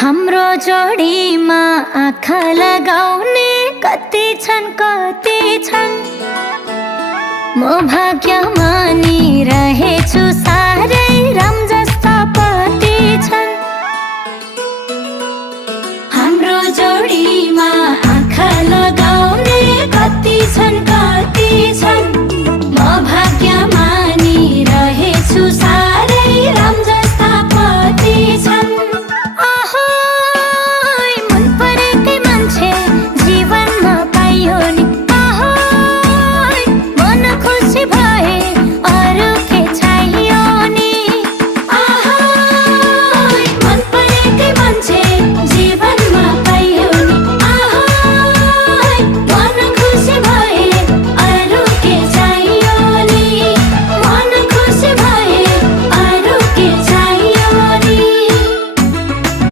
हाम्रो जोडीमा आँखा लगाउने कति छन् म भाग्यमानी रहेछु साह्रै राम जस्ता पति छन् हाम्रो जोडीमा आँखा लगाउने कति छन्